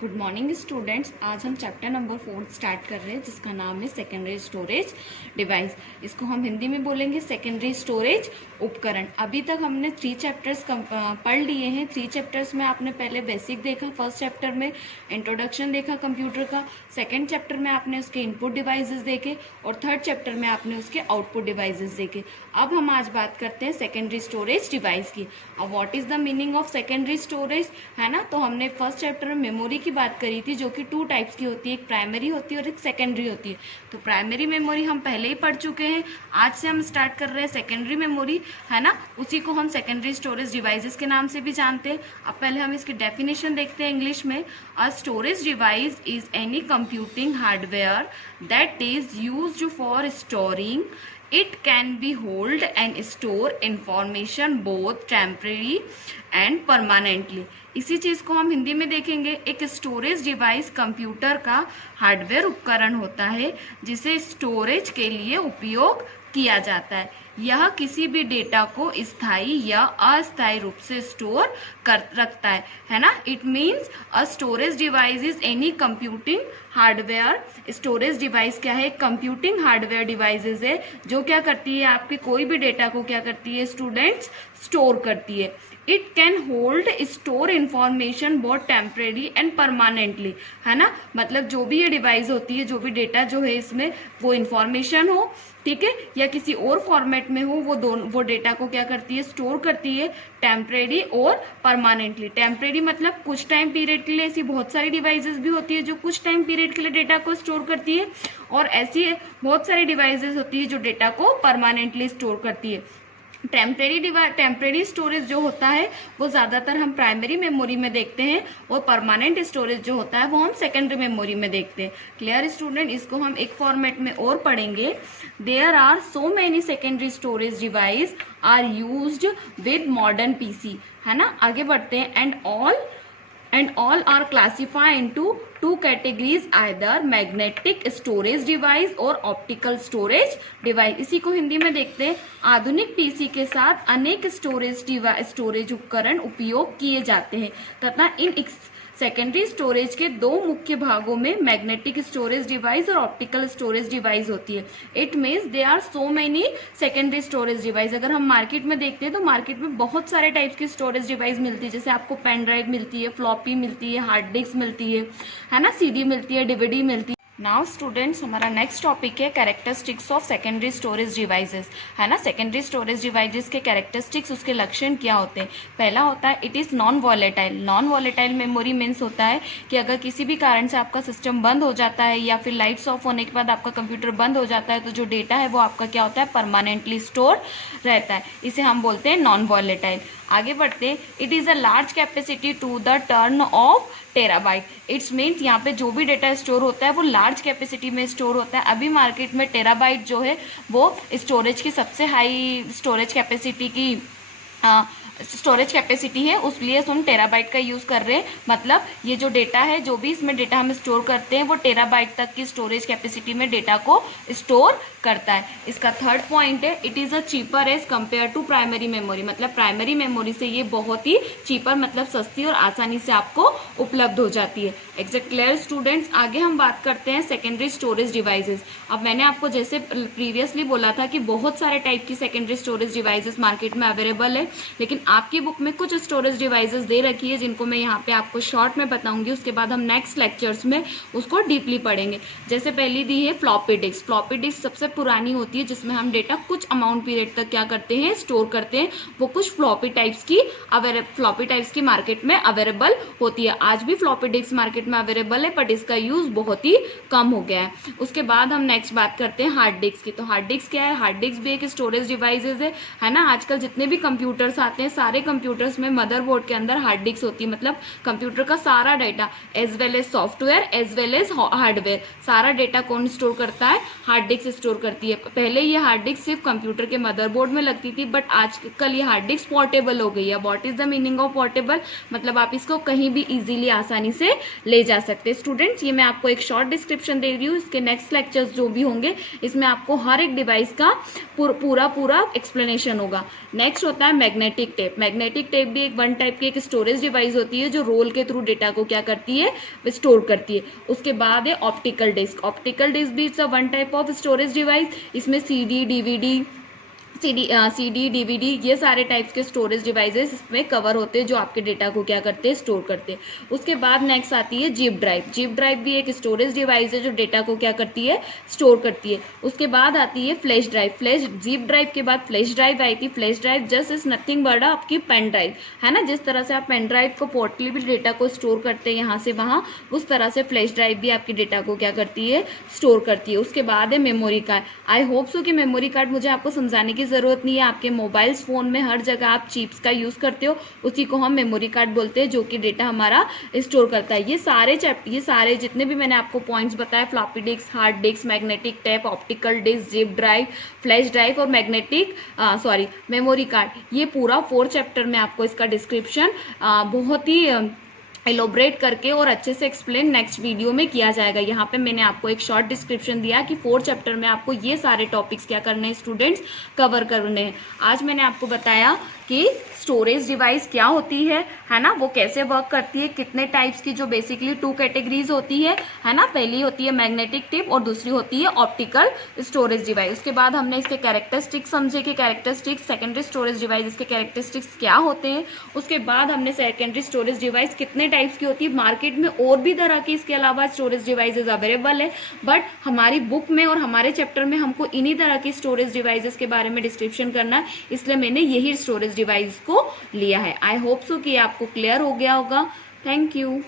Good morning students. आज हम chapter number 4 start कर रहे हैं जिसका नाम है सेकेंडरी स्टोरेज डिवाइस। इसको हम हिंदी में बोलेंगे सेकेंडरी स्टोरेज उपकरण। अभी तक हमने 3 चैप्टर्स पढ़ लिए हैं। 3 चैप्टर्स में आपने पहले बेसिक देखा, फर्स्ट चैप्टर में इंट्रोडक्शन देखा कंप्यूटर का, सेकेंड चैप्टर में आपने उसके इनपुट डिवाइसेस देखे और थर्ड चैप्टर में आपने उसके आउटपुट डिवाइसेस देखे। अब हम आज बात करते हैं सेकेंडरी स्टोरेज डिवाइस की। अब what is the meaning of secondary storage, है ना। तो हमने फर्स्ट चैप्टर में मेमोरी की बात करी थी जो कि 2 टाइप्स की होती है, एक प्राइमरी होती है और एक सेकेंडरी होती है। तो प्राइमरी मेमोरी हम पहले ही पढ़ चुके हैं। आज से हम स्टार्ट कर रहे हैं सेकेंडरी मेमोरी, है ना। उसी को हम सेकेंडरी स्टोरेज डिवाइसेस के नाम से भी जानते हैं। अब पहले हम इसकी डेफिनेशन देखते हैं इंग्लिश में। A storage device is any computing hardware that is used for storing. It can be hold and store information both temporary and permanently. इसी चीज को हम हिंदी में देखेंगे। एक स्टोरेज डिवाइस कंप्यूटर का हार्डवेयर उपकरण होता है जिसे स्टोरेज के लिए उपयोग किया जाता है। यह किसी भी डेटा को स्थायी या अस्थायी रूप से स्टोर कर रखता है ना। It means a storage device is any computing hardware. Storage device क्या है? कंप्यूटिंग हार्डवेयर डिवाइसेस है जो क्या करती है, आपके कोई भी डेटा को क्या करती है स्टूडेंट्स, स्टोर करती है। It can hold store information both temporary and permanently, है ना। मतलब जो भी ये डिवाइस होती है, जो भी डेटा जो है इसमें, वो इंफॉर्मेशन हो, ठीक है, या किसी और फॉर्मेट में हो, वो डेटा को क्या करती है, स्टोर करती है, टेम्परेरी और परमानेंटली। टेम्परेरी मतलब कुछ टाइम पीरियड के लिए। ऐसी बहुत सारी डिवाइसेस भी होती है जो कुछ टाइम पीरियड के लिए डेटा को स्टोर करती है, और ऐसी बहुत सारी डिवाइसेस होती है जो डेटा को परमानेंटली स्टोर करती है। टेम्परेरी स्टोरेज जो होता है वो ज्यादातर हम प्राइमरी मेमोरी में देखते हैं, और परमानेंट स्टोरेज जो होता है वो हम सेकेंडरी मेमोरी में देखते हैं। Clear student? इसको हम एक फॉर्मेट में और पढ़ेंगे। There are so many secondary storage device are used with modern PC, है ना। आगे बढ़ते हैं। And all are classified into 2 categories, either magnetic storage device और ऑप्टिकल स्टोरेज डिवाइस। इसी को हिंदी में देखते हैं। आधुनिक पीसी के साथ अनेक स्टोरेज उपकरण उपयोग किए जाते हैं तथा इन सेकेंडरी स्टोरेज के 2 मुख्य भागों में मैग्नेटिक स्टोरेज डिवाइस और ऑप्टिकल स्टोरेज डिवाइस होती है। It means they are so many secondary storage device. अगर हम मार्केट में देखते हैं तो मार्केट में बहुत सारे टाइप्स की स्टोरेज डिवाइस मिलती है। जैसे आपको पेन ड्राइव मिलती है, फ्लॉपी मिलती है, हार्ड डिस्क मिलती है ना, सीडी मिलती है, डीवीडी मिलती है। नाउ स्टूडेंट्स, हमारा नेक्स्ट टॉपिक है characteristics of secondary storage devices, है ना। सेकेंडरी स्टोरेज डिवाइसेस के कैरेक्टरिस्टिक्स, उसके लक्षण क्या होते हैं? पहला होता है it is non volatile. Non volatile memory means होता है कि अगर किसी भी कारण से आपका सिस्टम बंद हो जाता है या फिर लाइट्स ऑफ होने के बाद आपका कंप्यूटर बंद हो जाता है तो जो डेटा है वो आपका क्या होता है, परमानेंटली स्टोर रहता है। इसे हम बोलते हैं नॉन वॉलेटाइल। आगे बढ़ते हैं। It is a large capacity to the turn of terabyte. It's means यहाँ पे जो भी डेटा स्टोर होता है वो लार्ज कैपेसिटी में स्टोर होता है। अभी मार्केट में टेराबाइट जो है वो स्टोरेज की सबसे हाई स्टोरेज कैपेसिटी है, उसलिए हम टेराबाइट का यूज कर रहे हैं। मतलब ये जो डेटा है, जो भी इसमें डेटा हम स्टोर करते हैं वो टेराबाइट तक की स्टोरेज कैपेसिटी में डेटा को स्टोर करता है। इसका थर्ड पॉइंट है it is a cheaper as compare to primary memory. मतलब प्राइमरी मेमोरी से ये बहुत ही चीपर, मतलब सस्ती और आसानी से आपको उपलब्ध हो जाती है। Exact clear students? आगे हम बात करते हैं सेकेंडरी स्टोरेज डिवाइसेस। अब मैंने आपको जैसे प्रीवियसली बोला था कि बहुत सारे टाइप की सेकेंडरी स्टोरेज डिवाइसेस मार्केट में अवेलेबल है, लेकिन आपकी बुक में कुछ स्टोरेज डिवाइसेस दे रखी है जिनको मैं यहाँ पे आपको शॉर्ट में बताऊंगी। उसके बाद हम नेक्स्ट लेक्चर्स में उसको डीपली पढ़ेंगे। जैसे पहली दी है फ्लॉपी डिस्क। फ्लॉपी डिस्क सबसे पुरानी होती है जिसमें हम डेटा कुछ अमाउंट पीरियड तक क्या करते हैं, स्टोर करते हैं। वो कुछ फ्लॉपी टाइप्स की मार्केट में अवेलेबल होती है। आज भी फ्लॉपी डिस्क मार्केट में अवेलेबल है, बट इसका यूज बहुत ही कम हो गया है। उसके बाद हम नेक्स्ट बात करते हैं हार्ड डिस्क की। तो हार्ड डिस्क क्या है? हार्ड डिस्क भी एक स्टोरेज डिवाइसेस है ना। आजकल जितने भी कंप्यूटर्स आते हैं, सारे कंप्यूटर्स में मदरबोर्ड के अंदर हार्ड डिस्क होती है। मतलब कंप्यूटर का सारा data as well as software as well as hardware, सारा डेटा कौन स्टोर करता है? हार्ड डिस्क स्टोर करती है। पहले ये हार्ड डिस्क सिर्फ कंप्यूटर के मदरबोर्ड में लगती थी, बट आजकल ये हार्ड डिस्क पोर्टेबल हो गई है। What is the meaning of portable? मतलब आप इसको कहीं भी इजीली आसानी से ले जा सकते हैं। स्टूडेंट्स, ये मैं आपको एक शॉर्ट डिस्क्रिप्शन दे रही हूँ। इसके नेक्स्ट लेक्चर्स जो भी होंगे इसमें आपको हर एक डिवाइस का पूरा एक्सप्लेनेशन होगा। नेक्स्ट होता है मैग्नेटिक टेप। मैग्नेटिक टेप भी एक वन टाइप की एक स्टोरेज डिवाइस होती है जो रोल के थ्रू डेटा को क्या करती है, स्टोर करती है। उसके बाद है ऑप्टिकल डिस्क। ऑप्टिकल डिस्क भी it's a one type of storage device. इसमें सीडी डीवीडी ये सारे टाइप्स के स्टोरेज डिवाइसेस इसमें कवर होते हैं जो आपके डेटा को क्या करते हैं, स्टोर करते हैं। उसके बाद नेक्स्ट आती है जिप ड्राइव। जिप ड्राइव भी एक स्टोरेज डिवाइस है जो डेटा को क्या करती है, स्टोर करती है। उसके बाद आती है फ्लैश ड्राइव। जिप ड्राइव के बाद फ्लैश ड्राइव आई थी। Flash drive just is nothing but आपकी पेन ड्राइव है ना। जिस तरह से आप पेन ड्राइव को पोर्टेबल डेटा को स्टोर करते हैं यहाँ से वहाँ, उस तरह से फ्लैश ड्राइव भी आपके डेटा को क्या करती है, स्टोर करती है। उसके बाद है memory card. I hope so कि मेमोरी कार्ड मुझे आपको समझाने की जरूरत नहीं है। आपके मोबाइल्स फोन में हर जगह आप चिप्स का यूज करते हो, उसी को हम मेमोरी कार्ड बोलते हैं, जो कि डेटा हमारा स्टोर करता है। ये सारे जितने भी मैंने आपको पॉइंट्स बताए, floppy disk, hard disk, magnetic tape, optical disk, zip drive, flash drive और मेमोरी कार्ड, ये पूरा 4 चैप्टर में आपको इसका डिस्क्रिप्शन बहुत ही एलोबरेट करके और अच्छे से एक्सप्लेन नेक्स्ट वीडियो में किया जाएगा। यहाँ पे मैंने आपको एक शॉर्ट डिस्क्रिप्शन दिया कि 4 चैप्टर में आपको ये सारे टॉपिक्स क्या करने हैं स्टूडेंट्स, कवर करने हैं। आज मैंने आपको बताया कि स्टोरेज डिवाइस क्या होती है ना, वो कैसे वर्क करती है, कितने टाइप्स की, जो बेसिकली 2 कैटेगरीज होती है ना। पहली होती है मैग्नेटिक टेप और दूसरी होती है ऑप्टिकल स्टोरेज डिवाइस। उसके बाद हमने इसके कैरेक्टरिस्टिक्स समझे कि कैरेक्टरिस्टिक्स सेकेंडरी स्टोरेज डिवाइस, इसके कैरेक्टरिस्टिक्स क्या होते हैं। उसके बाद हमने सेकेंडरी स्टोरेज डिवाइस कितने टाइप्स की होती है। मार्केट में और भी तरह की इसके अलावा स्टोरेज डिवाइसेज अवेलेबल है, बट हमारी बुक में और हमारे चैप्टर में हमको इन्हीं तरह की स्टोरेज डिवाइसेस के बारे में डिस्क्रिप्शन करना है, इसलिए मैंने यही स्टोरेज डिवाइस को लिया है। आई होप सो कि आपको क्लियर हो गया होगा। Thank you.